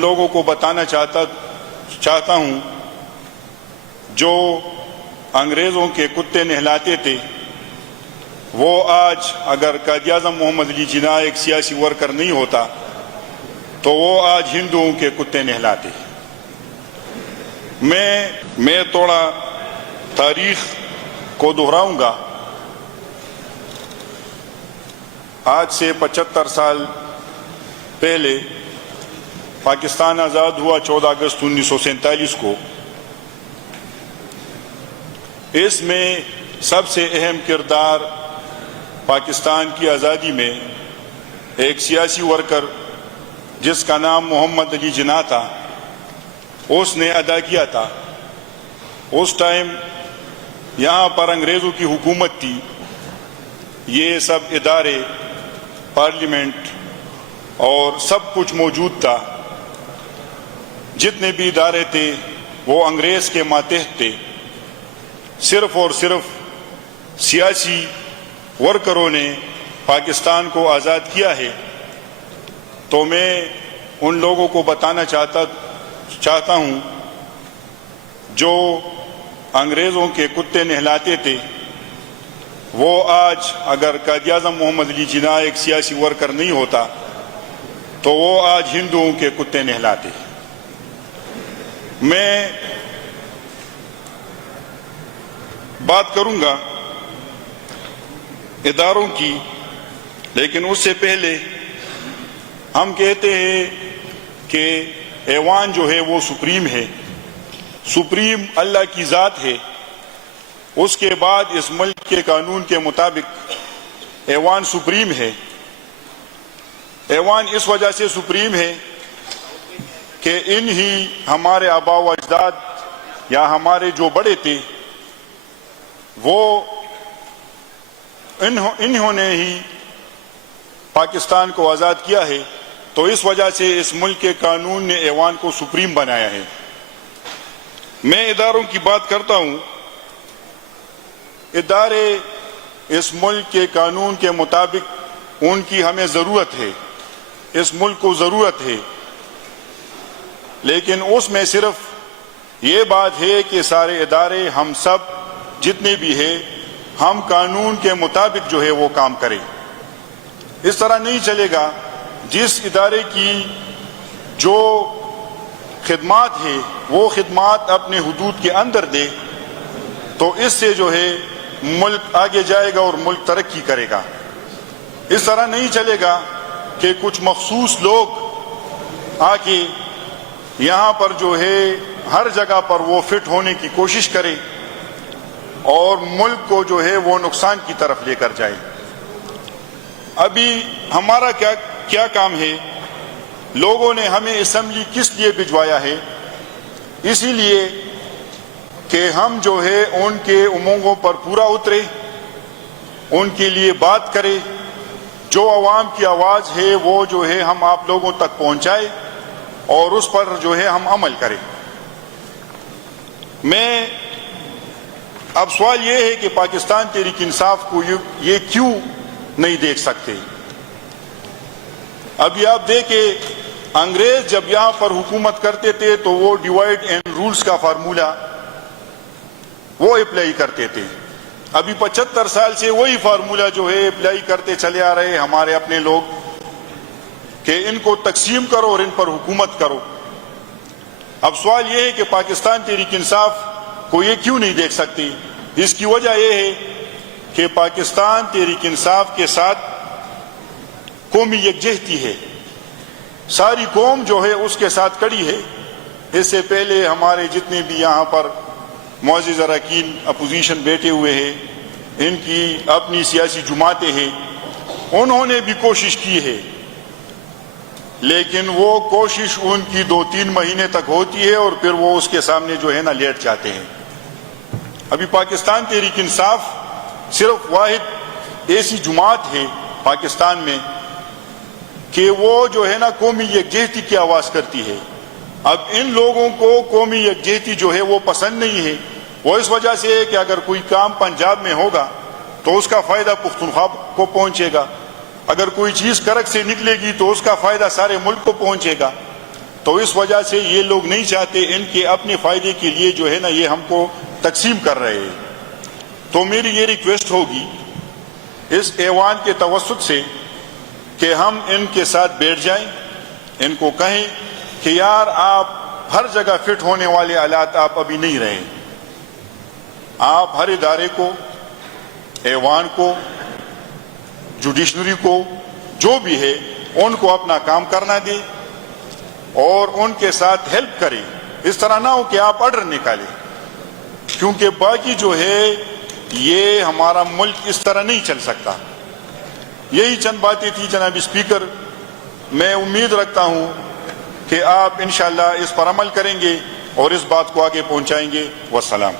لوگوں کو بتانا چاہتا ہوں جو انگریزوں کے کتے نہلاتے تھے وہ آج اگر قائد اعظم محمد علی جناح ایک سیاسی ورکر نہیں ہوتا تو وہ آج ہندوؤں کے کتے نہلاتے۔ میں تھوڑا تاریخ کو دہراؤں گا۔ آج سے 75 سال پہلے پاکستان آزاد ہوا 14 اگست 1947 کو۔ اس میں سب سے اہم کردار پاکستان کی آزادی میں ایک سیاسی ورکر جس کا نام محمد علی جناح تھا اس نے ادا کیا تھا۔ اس ٹائم یہاں پر انگریزوں کی حکومت تھی، یہ سب ادارے، پارلیمنٹ اور سب کچھ موجود تھا۔ جتنے بھی ادارے تھے وہ انگریز کے ماتحت تھے۔ صرف اور صرف سیاسی ورکروں نے پاکستان کو آزاد کیا ہے۔ تو میں ان لوگوں کو بتانا چاہتا ہوں جو انگریزوں کے کتے نہلاتے تھے وہ آج اگر قائد اعظم محمد علی جناح ایک سیاسی ورکر نہیں ہوتا تو وہ آج ہندوؤں کے کتے نہلاتے۔ میں بات کروں گا اداروں کی، لیکن اس سے پہلے ہم کہتے ہیں کہ ایوان جو ہے وہ سپریم ہے، سپریم اللہ کی ذات ہے۔ اس کے بعد اس ملک کے قانون کے مطابق ایوان سپریم ہے۔ ایوان اس وجہ سے سپریم ہے کہ انہی ہمارے آباء و اجداد یا ہمارے جو بڑے تھے وہ انہوں نے ہی پاکستان کو آزاد کیا ہے، تو اس وجہ سے اس ملک کے قانون نے ایوان کو سپریم بنایا ہے۔ میں اداروں کی بات کرتا ہوں۔ ادارے اس ملک کے قانون کے مطابق ان کی ہمیں ضرورت ہے، اس ملک کو ضرورت ہے، لیکن اس میں صرف یہ بات ہے کہ سارے ادارے ہم سب جتنے بھی ہیں ہم قانون کے مطابق جو ہے وہ کام کریں۔ اس طرح نہیں چلے گا۔ جس ادارے کی جو خدمات ہے وہ خدمات اپنے حدود کے اندر دے تو اس سے جو ہے ملک آگے جائے گا اور ملک ترقی کرے گا۔ اس طرح نہیں چلے گا کہ کچھ مخصوص لوگ آ کے یہاں پر جو ہے ہر جگہ پر وہ فٹ ہونے کی کوشش کرے اور ملک کو جو ہے وہ نقصان کی طرف لے کر جائے۔ ابھی ہمارا کیا کام ہے؟ لوگوں نے ہمیں اسمبلی کس لیے بھجوایا ہے؟ اسی لیے کہ ہم جو ہے ان کے امنگوں پر پورا اترے، ان کے لیے بات کرے، جو عوام کی آواز ہے وہ جو ہے ہم آپ لوگوں تک پہنچائے اور اس پر جو ہے ہم عمل کریں۔ اب سوال یہ ہے کہ پاکستان تحریک انصاف کو یہ کیوں نہیں دیکھ سکتے؟ ابھی آپ دیکھیں انگریز جب یہاں پر حکومت کرتے تھے تو وہ ڈیوائڈ اینڈ رولز کا فارمولہ وہ اپلائی کرتے تھے۔ ابھی 75 سال سے وہی فارمولہ جو ہے اپلائی کرتے چلے آ رہے ہمارے اپنے لوگ کہ ان کو تقسیم کرو اور ان پر حکومت کرو۔ اب سوال یہ ہے کہ پاکستان تحریک انصاف کو یہ کیوں نہیں دیکھ سکتی؟ اس کی وجہ یہ ہے کہ پاکستان تحریک انصاف کے ساتھ قومی یکجہتی ہے، ساری قوم جو ہے اس کے ساتھ کڑی ہے۔ اس سے پہلے ہمارے جتنے بھی یہاں پر معزز اراکین اپوزیشن بیٹھے ہوئے ہیں، ان کی اپنی سیاسی جماعتیں ہیں، انہوں نے بھی کوشش کی ہے، لیکن وہ کوشش ان کی 2-3 مہینے تک ہوتی ہے اور پھر وہ اس کے سامنے جو ہے نا لیٹ جاتے ہیں۔ ابھی پاکستان تحریک انصاف صرف واحد ایسی جماعت ہے پاکستان میں کہ وہ جو ہے نا قومی یکجہتی کی آواز کرتی ہے۔ اب ان لوگوں کو قومی یکجہتی جو ہے وہ پسند نہیں ہے۔ وہ اس وجہ سے ہے کہ اگر کوئی کام پنجاب میں ہوگا تو اس کا فائدہ پختونخوا کو پہنچے گا، اگر کوئی چیز کرک سے نکلے گی تو اس کا فائدہ سارے ملک کو پہنچے گا۔ تو اس وجہ سے یہ لوگ نہیں چاہتے، ان کے اپنے فائدے کے لیے جو ہے نا یہ ہم کو تقسیم کر رہے ہیں۔ تو میری یہ ریکویسٹ ہوگی اس ایوان کے توسط سے کہ ہم ان کے ساتھ بیٹھ جائیں، ان کو کہیں کہ یار آپ ہر جگہ فٹ ہونے والے آلات آپ ابھی نہیں رہے، آپ ہر ادارے کو، ایوان کو، جوڈیشنری کو، جو بھی ہے ان کو اپنا کام کرنا دیں اور ان کے ساتھ ہیلپ کریں۔ اس طرح نہ ہو کہ آپ آرڈر نکالیں، کیونکہ باقی جو ہے یہ ہمارا ملک اس طرح نہیں چل سکتا۔ یہی چند باتیں تھی جناب اسپیکر، میں امید رکھتا ہوں کہ آپ انشاءاللہ اس پر عمل کریں گے اور اس بات کو آگے پہنچائیں گے۔ والسلام۔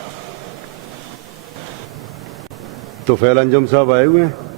تو فیل انجم صاحب آئے ہوئے ہیں۔